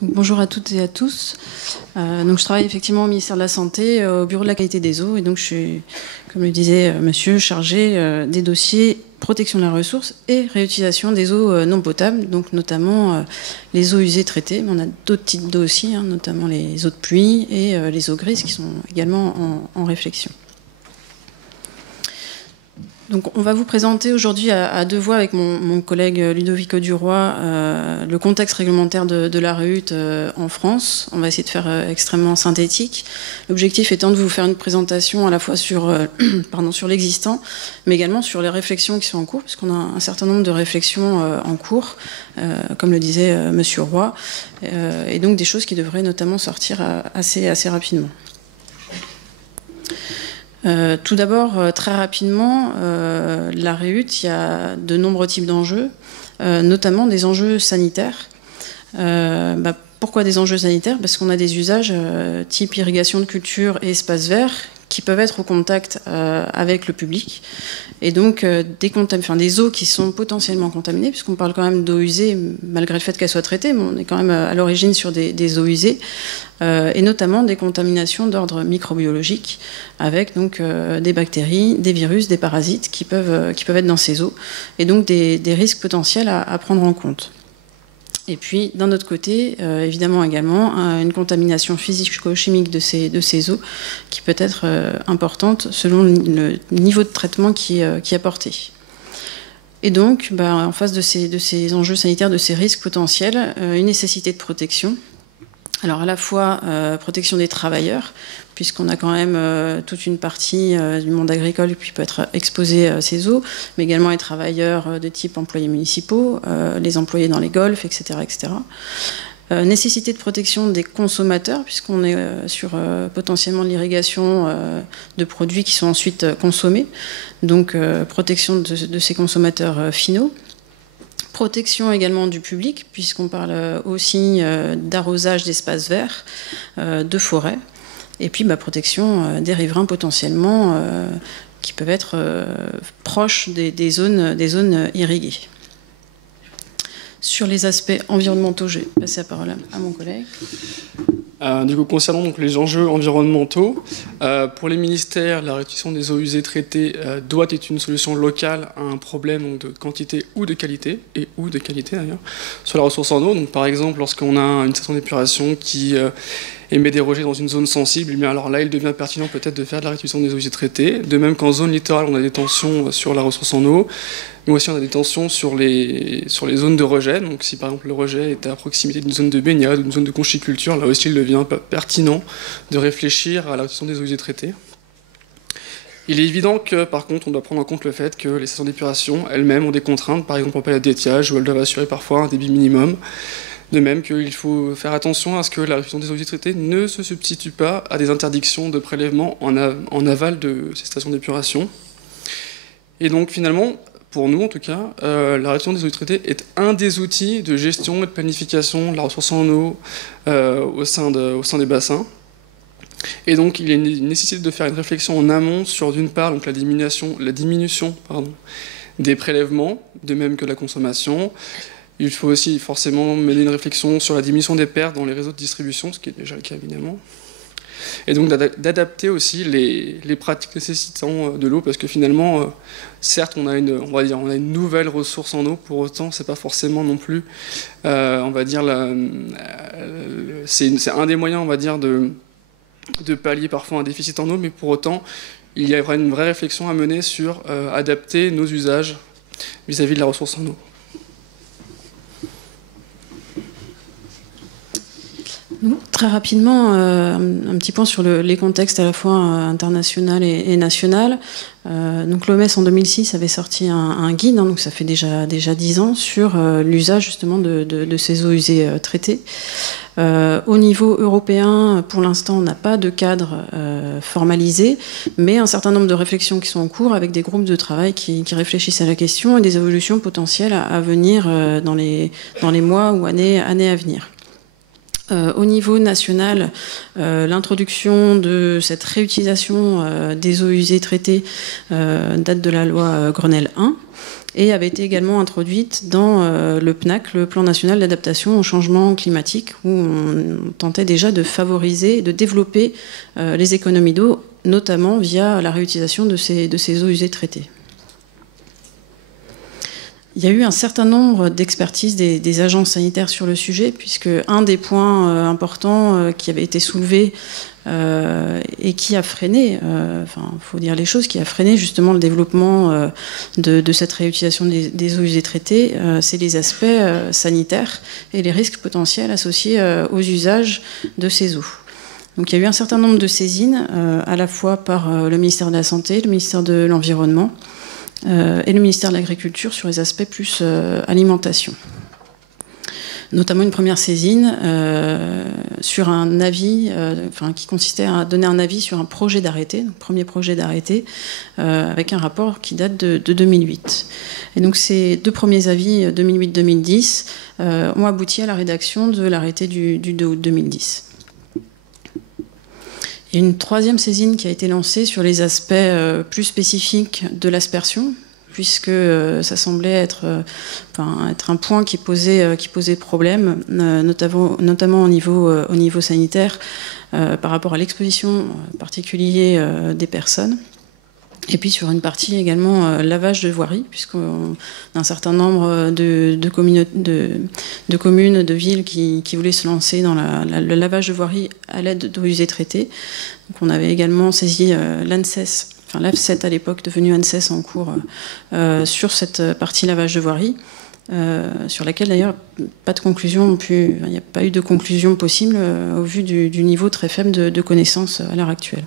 Donc, bonjour à toutes et à tous. Donc, je travaille effectivement au ministère de la Santé, au bureau de la qualité des eaux. Et donc, je suis, comme le disait monsieur, chargée des dossiers protection de la ressource et réutilisation des eaux non potables, donc notamment les eaux usées traitées. Mais on a d'autres types d'eau aussi, hein, notamment les eaux de pluie et les eaux grises qui sont également en réflexion. Donc, on va vous présenter aujourd'hui à deux voix avec mon collègue Ludovico Duroy le contexte réglementaire de la REUT en France. On va essayer de faire extrêmement synthétique. L'objectif étant de vous faire une présentation à la fois sur, sur l'existant, mais également sur les réflexions qui sont en cours, puisqu'on a un certain nombre de réflexions en cours, comme le disait monsieur Roy, et donc des choses qui devraient notamment sortir assez rapidement. Tout d'abord, très rapidement, la REUT, il y a de nombreux types d'enjeux, notamment des enjeux sanitaires. Pourquoi des enjeux sanitaires? Parce qu'on a des usages type irrigation de culture et espaces verts qui peuvent être au contact avec le public. Et donc des eaux qui sont potentiellement contaminées, puisqu'on parle quand même d'eau usée, malgré le fait qu'elle soit traitée, mais on est quand même à l'origine sur des eaux usées, et notamment des contaminations d'ordre microbiologique, avec donc des bactéries, des virus, des parasites qui peuvent être dans ces eaux, et donc des risques potentiels à prendre en compte. Et puis, d'un autre côté, évidemment également, une contamination physico-chimique de ces eaux qui peut être importante selon le niveau de traitement qui est apporté. Et donc, en face de ces enjeux sanitaires, de ces risques potentiels, une nécessité de protection. Alors, à la fois protection des travailleurs, puisqu'on a quand même toute une partie du monde agricole qui peut être exposée à ces eaux, mais également les travailleurs de type employés municipaux, les employés dans les golfs, etc. etc. Nécessité de protection des consommateurs, puisqu'on est sur potentiellement l'irrigation de produits qui sont ensuite consommés, donc protection de ces consommateurs finaux. Protection également du public, puisqu'on parle aussi d'arrosage d'espaces verts, de forêts. Et puis protection des riverains potentiellement qui peuvent être proches des zones irriguées. Sur les aspects environnementaux, je vais passer la parole à mon collègue. Du coup, concernant donc les enjeux environnementaux, pour les ministères, la réduction des eaux usées traitées doit être une solution locale à un problème donc, de quantité ou de qualité, d'ailleurs, sur la ressource en eau. Donc, par exemple, lorsqu'on a une station d'épuration qui émet des rejets dans une zone sensible, bien alors là, il devient pertinent peut-être de faire de la réduction des eaux usées traitées. De même qu'en zone littorale, on a des tensions sur la ressource en eau. Nous aussi, on a des tensions sur les zones de rejet. Donc, si par exemple le rejet est à proximité d'une zone de baignade ou d'une zone de conchiculture, là aussi, il devient pertinent de réfléchir à la réduction des eaux usées traitées. Il est évident que, par contre, on doit prendre en compte le fait que les stations d'épuration elles-mêmes ont des contraintes, par exemple en période d'étiage, où elles doivent assurer parfois un débit minimum. De même qu'il faut faire attention à ce que la réduction des eaux usées traitées ne se substitue pas à des interdictions de prélèvement en aval de ces stations d'épuration. Et donc, finalement, pour nous, en tout cas, la réduction des eaux usées traitées est un des outils de gestion et de planification de la ressource en eau au sein des bassins. Et donc, il y a une nécessité de faire une réflexion en amont sur, d'une part, donc la diminution des prélèvements, de même que la consommation. Il faut aussi forcément mener une réflexion sur la diminution des pertes dans les réseaux de distribution, ce qui est déjà le cas évidemment. Et donc d'adapter aussi les pratiques nécessitant de l'eau, parce que finalement, certes, on a une nouvelle ressource en eau, pour autant, c'est pas forcément non plus, c'est un des moyens, on va dire, de pallier parfois un déficit en eau, mais pour autant, il y a une vraie réflexion à mener sur adapter nos usages vis-à-vis de la ressource en eau. Très rapidement, un petit point sur les contextes à la fois international et national. Donc l'OMS en 2006 avait sorti un guide, donc ça fait déjà 10 ans, sur l'usage justement de ces eaux usées traitées. Au niveau européen, pour l'instant, on n'a pas de cadre formalisé, mais un certain nombre de réflexions qui sont en cours avec des groupes de travail qui réfléchissent à la question et des évolutions potentielles à venir dans les mois ou années à venir. Au niveau national, l'introduction de cette réutilisation des eaux usées traitées date de la loi Grenelle 1. et avait été également introduite dans le PNAC, le Plan national d'adaptation au changement climatique, où on tentait déjà de favoriser, de développer les économies d'eau, notamment via la réutilisation de ces eaux usées traitées. Il y a eu un certain nombre d'expertises des agences sanitaires sur le sujet, puisque un des points importants qui avait été soulevé et qui a freiné, enfin, il faut dire les choses, qui a freiné justement le développement de cette réutilisation des eaux usées traitées, c'est les aspects sanitaires et les risques potentiels associés aux usages de ces eaux. Donc il y a eu un certain nombre de saisines, à la fois par le ministère de la Santé, le ministère de l'Environnement, et le ministère de l'Agriculture sur les aspects plus alimentation. Notamment une première saisine sur un avis, qui consistait à donner un avis sur un projet d'arrêté, premier projet d'arrêté, avec un rapport qui date de 2008. Et donc ces deux premiers avis, 2008-2010, ont abouti à la rédaction de l'arrêté du 2 août 2010. Il y a une troisième saisine qui a été lancée sur les aspects plus spécifiques de l'aspersion, puisque ça semblait être un point qui posait problème, notamment au niveau sanitaire, par rapport à l'exposition particulière des personnes. Et puis sur une partie également lavage de voirie, puisqu'on a un certain nombre de communes, de villes qui voulaient se lancer dans le lavage de voirie à l'aide d'eau usée traitée. Donc on avait également saisi l'ANSES, enfin l'AFSET à l'époque, devenu ANSES en cours, sur cette partie lavage de voirie, sur laquelle d'ailleurs pas de conclusion, il n'y a pas eu de conclusion possible au vu du niveau très faible de connaissances à l'heure actuelle.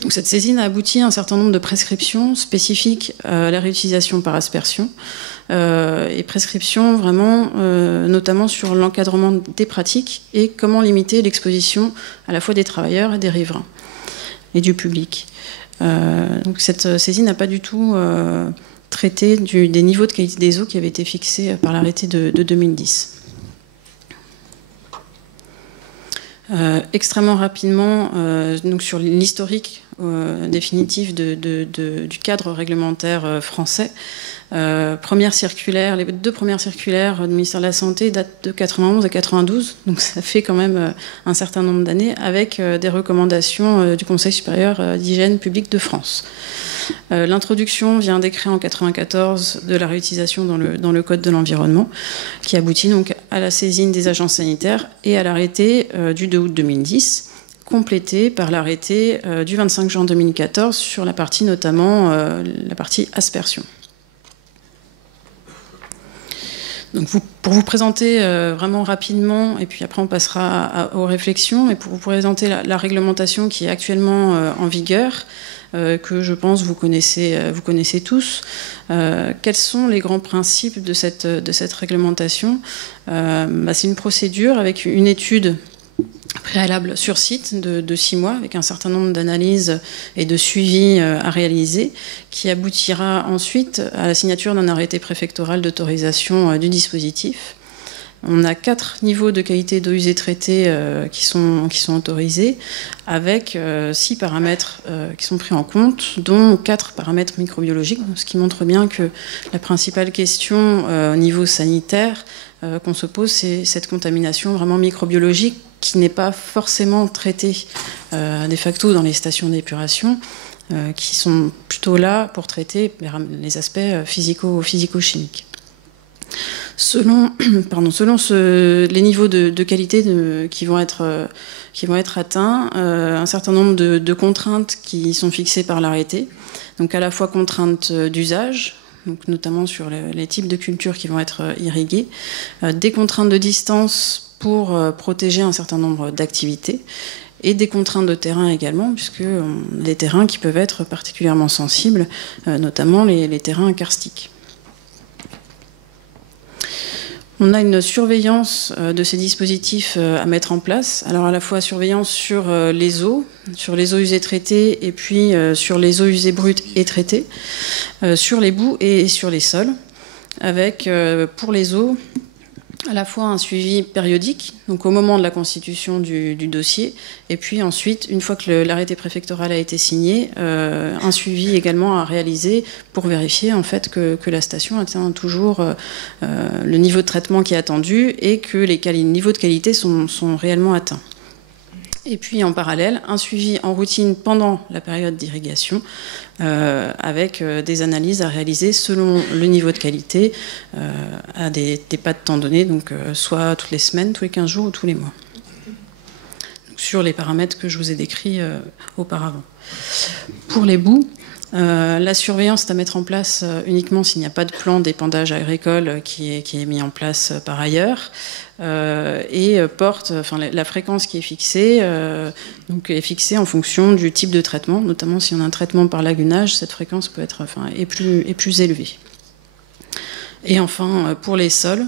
Donc cette saisine a abouti à un certain nombre de prescriptions spécifiques à la réutilisation par aspersion, et prescriptions vraiment notamment sur l'encadrement des pratiques et comment limiter l'exposition à la fois des travailleurs et des riverains et du public. Donc cette saisine n'a pas du tout traité des niveaux de qualité des eaux qui avaient été fixés par l'arrêté de 2010. Extrêmement rapidement, donc sur l'historique définitif du cadre réglementaire français. Première circulaire, les deux premières circulaires du ministère de la Santé datent de 91 à 92, donc ça fait quand même un certain nombre d'années, avec des recommandations du Conseil supérieur d'hygiène publique de France. L'introduction via un décret en 94 de la réutilisation dans le Code de l'environnement, qui aboutit donc à la saisine des agences sanitaires et à l'arrêté du 2 août 2010, complété par l'arrêté du 25 juin 2014 sur la partie notamment la partie aspersion. Donc pour vous présenter vraiment rapidement, et puis après on passera aux réflexions, et pour vous présenter la réglementation qui est actuellement en vigueur, que je pense vous connaissez tous. Quels sont les grands principes de cette réglementation? C'est une procédure avec une étude préalable sur site de 6 mois, avec un certain nombre d'analyses et de suivis à réaliser, qui aboutira ensuite à la signature d'un arrêté préfectoral d'autorisation du dispositif. On a 4 niveaux de qualité d'eau usée traitée qui sont autorisés, avec 6 paramètres qui sont pris en compte, dont 4 paramètres microbiologiques, ce qui montre bien que la principale question au niveau sanitaire qu'on se pose, c'est cette contamination vraiment microbiologique qui n'est pas forcément traitée de facto dans les stations d'épuration, qui sont plutôt là pour traiter les aspects physico-chimiques. Selon les niveaux de qualité qui vont être atteints, un certain nombre de contraintes qui sont fixées par l'arrêté, donc à la fois contraintes d'usage, donc notamment sur les types de cultures qui vont être irriguées, des contraintes de distance pour protéger un certain nombre d'activités, et des contraintes de terrain également, puisque les terrains qui peuvent être particulièrement sensibles, notamment les terrains karstiques. On a une surveillance de ces dispositifs à mettre en place. Alors à la fois surveillance sur les eaux usées traitées, et puis sur les eaux usées brutes et traitées, sur les boues et sur les sols, avec pour les eaux à la fois un suivi périodique, donc au moment de la constitution du dossier, et puis ensuite, une fois que l'arrêté préfectoral a été signé, un suivi également à réaliser pour vérifier en fait que la station atteint toujours le niveau de traitement qui est attendu et que les niveaux de qualité sont réellement atteints. Et puis en parallèle, un suivi en routine pendant la période d'irrigation avec des analyses à réaliser selon le niveau de qualité à des pas de temps donnés, donc soit toutes les semaines, tous les 15 jours ou tous les mois, donc, sur les paramètres que je vous ai décrits auparavant. Pour les boues, la surveillance est à mettre en place uniquement s'il n'y a pas de plan d'épandage agricole qui est mis en place par ailleurs. Et porte, enfin, la fréquence qui est fixée, donc est fixée en fonction du type de traitement, notamment si on a un traitement par lagunage, cette fréquence peut être, est plus élevée. Et enfin, pour les sols,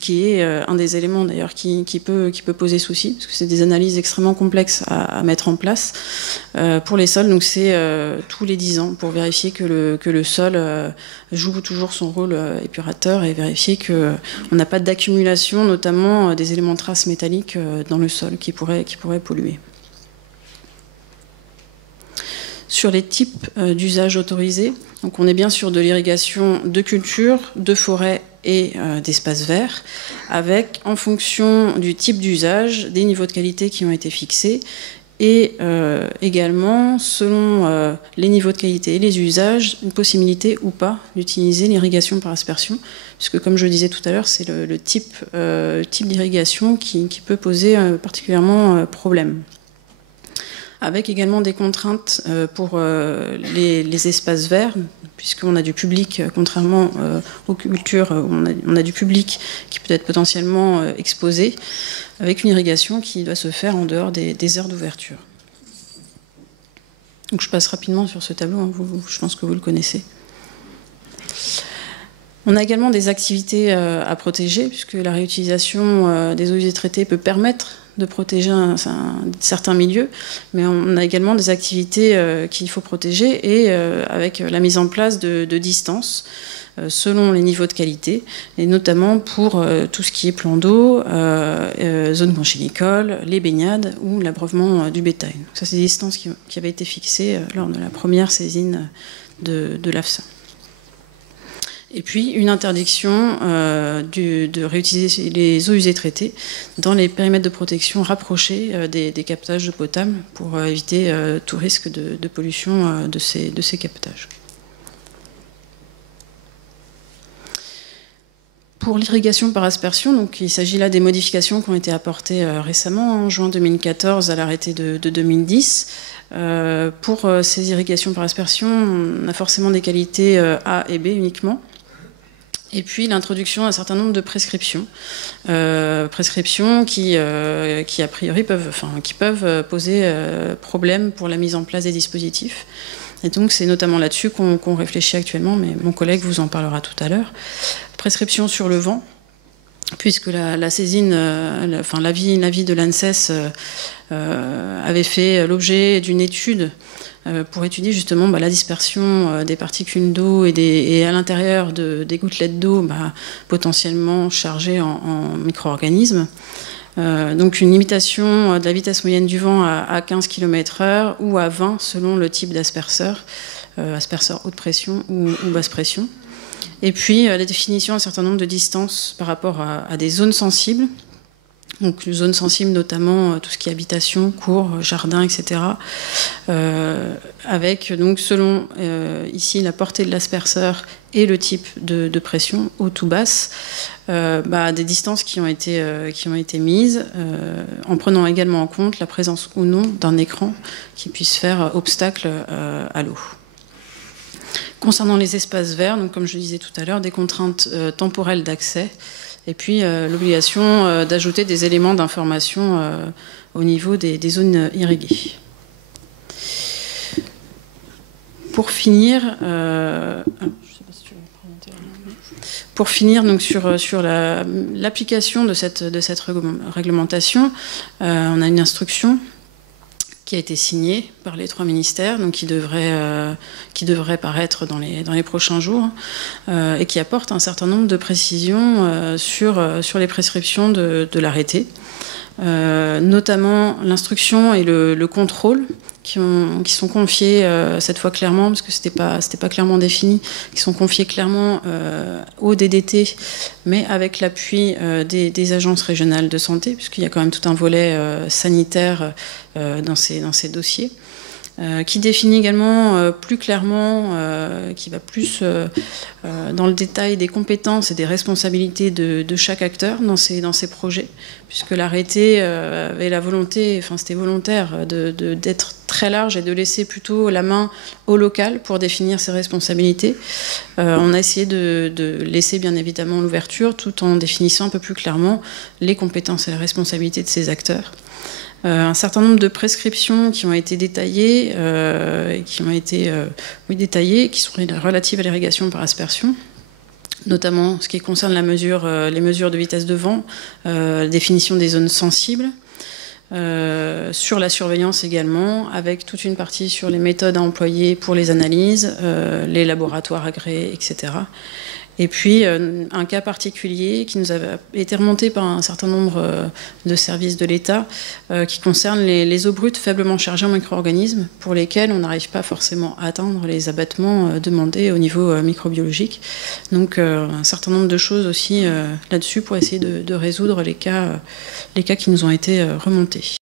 qui est un des éléments d'ailleurs qui peut poser souci, parce que c'est des analyses extrêmement complexes à mettre en place. Pour les sols, donc c'est tous les 10 ans pour vérifier que le sol joue toujours son rôle épurateur et vérifier qu'on n'a pas d'accumulation, notamment des éléments traces métalliques dans le sol qui pourraient polluer. Sur les types d'usages autorisés, donc on est bien sûr de l'irrigation de culture, de forêt et d'espaces verts, avec, en fonction du type d'usage, des niveaux de qualité qui ont été fixés, et également, selon les niveaux de qualité et les usages, une possibilité ou pas d'utiliser l'irrigation par aspersion, puisque comme je le disais tout à l'heure, c'est le type d'irrigation qui peut poser particulièrement problème. Avec également des contraintes pour les espaces verts, puisqu'on a du public, contrairement aux cultures, on a du public qui peut être potentiellement exposé, avec une irrigation qui doit se faire en dehors des heures d'ouverture. Donc je passe rapidement sur ce tableau, hein, je pense que vous le connaissez. On a également des activités à protéger, puisque la réutilisation des eaux usées traitées peut permettre de protéger certains milieux, mais on a également des activités qu'il faut protéger, et avec la mise en place de distances selon les niveaux de qualité, et notamment pour tout ce qui est plan d'eau, zone conchylicole, les baignades ou l'abreuvement du bétail. Donc ça, c'est des distances qui avaient été fixées lors de la première saisine de l'AFSA. Et puis une interdiction de réutiliser les eaux usées traitées dans les périmètres de protection rapprochés des captages d'eau potable pour éviter tout risque de pollution de ces captages. Pour l'irrigation par aspersion, donc il s'agit là des modifications qui ont été apportées récemment, en juin 2014, à l'arrêté de 2010. Pour ces irrigations par aspersion, on a forcément des qualités A et B uniquement. Et puis l'introduction d'un certain nombre de prescriptions, qui a priori peuvent poser problème pour la mise en place des dispositifs. Et donc c'est notamment là-dessus qu'on réfléchit actuellement, mais mon collègue vous en parlera tout à l'heure. Prescription sur le vent, puisque la saisine, l'avis de l'ANSES avait fait l'objet d'une étude pour étudier justement la dispersion des particules d'eau et à l'intérieur des gouttelettes d'eau potentiellement chargées en micro-organismes. Donc une limitation de la vitesse moyenne du vent à 15 km/h ou à 20 selon le type d'asperceur, asperceur haute pression ou basse pression. Et puis la définition d'un certain nombre de distances par rapport à des zones sensibles. Donc une zone sensible, notamment tout ce qui est habitation, cours, jardin, etc. Avec donc selon ici la portée de l'asperceur et le type de pression, haute ou basse, des distances qui ont été mises, en prenant également en compte la présence ou non d'un écran qui puisse faire obstacle à l'eau. Concernant les espaces verts, donc comme je le disais tout à l'heure, des contraintes temporelles d'accès, et puis l'obligation d'ajouter des éléments d'information au niveau des zones irriguées. Pour finir, donc sur l'application de cette réglementation, on a une instruction qui a été signé par les 3 ministères, donc qui devrait paraître dans les prochains jours, et qui apporte un certain nombre de précisions sur les prescriptions de l'arrêté, notamment l'instruction et le contrôle qui sont confiés cette fois clairement, parce que c'était pas clairement défini, qui sont confiés clairement au DDT, mais avec l'appui des agences régionales de santé, puisqu'il y a quand même tout un volet sanitaire dans ces dossiers. Qui définit également plus clairement, qui va plus dans le détail des compétences et des responsabilités de chaque acteur dans ces projets, puisque l'arrêté avait la volonté, enfin c'était volontaire, d'être très large et de laisser plutôt la main au local pour définir ses responsabilités. On a essayé de laisser bien évidemment l'ouverture tout en définissant un peu plus clairement les compétences et les responsabilités de ces acteurs. Un certain nombre de prescriptions qui ont été détaillées, qui sont relatives à l'irrigation par aspersion, notamment ce qui concerne les mesures de vitesse de vent, la définition des zones sensibles, sur la surveillance également, avec toute une partie sur les méthodes à employer pour les analyses, les laboratoires agréés, etc. Et puis, un cas particulier qui nous avait été remonté par un certain nombre de services de l'État, qui concerne les eaux brutes faiblement chargées en micro-organismes, pour lesquels on n'arrive pas forcément à atteindre les abattements demandés au niveau microbiologique. Donc, un certain nombre de choses aussi là-dessus pour essayer de résoudre les cas qui nous ont été remontés.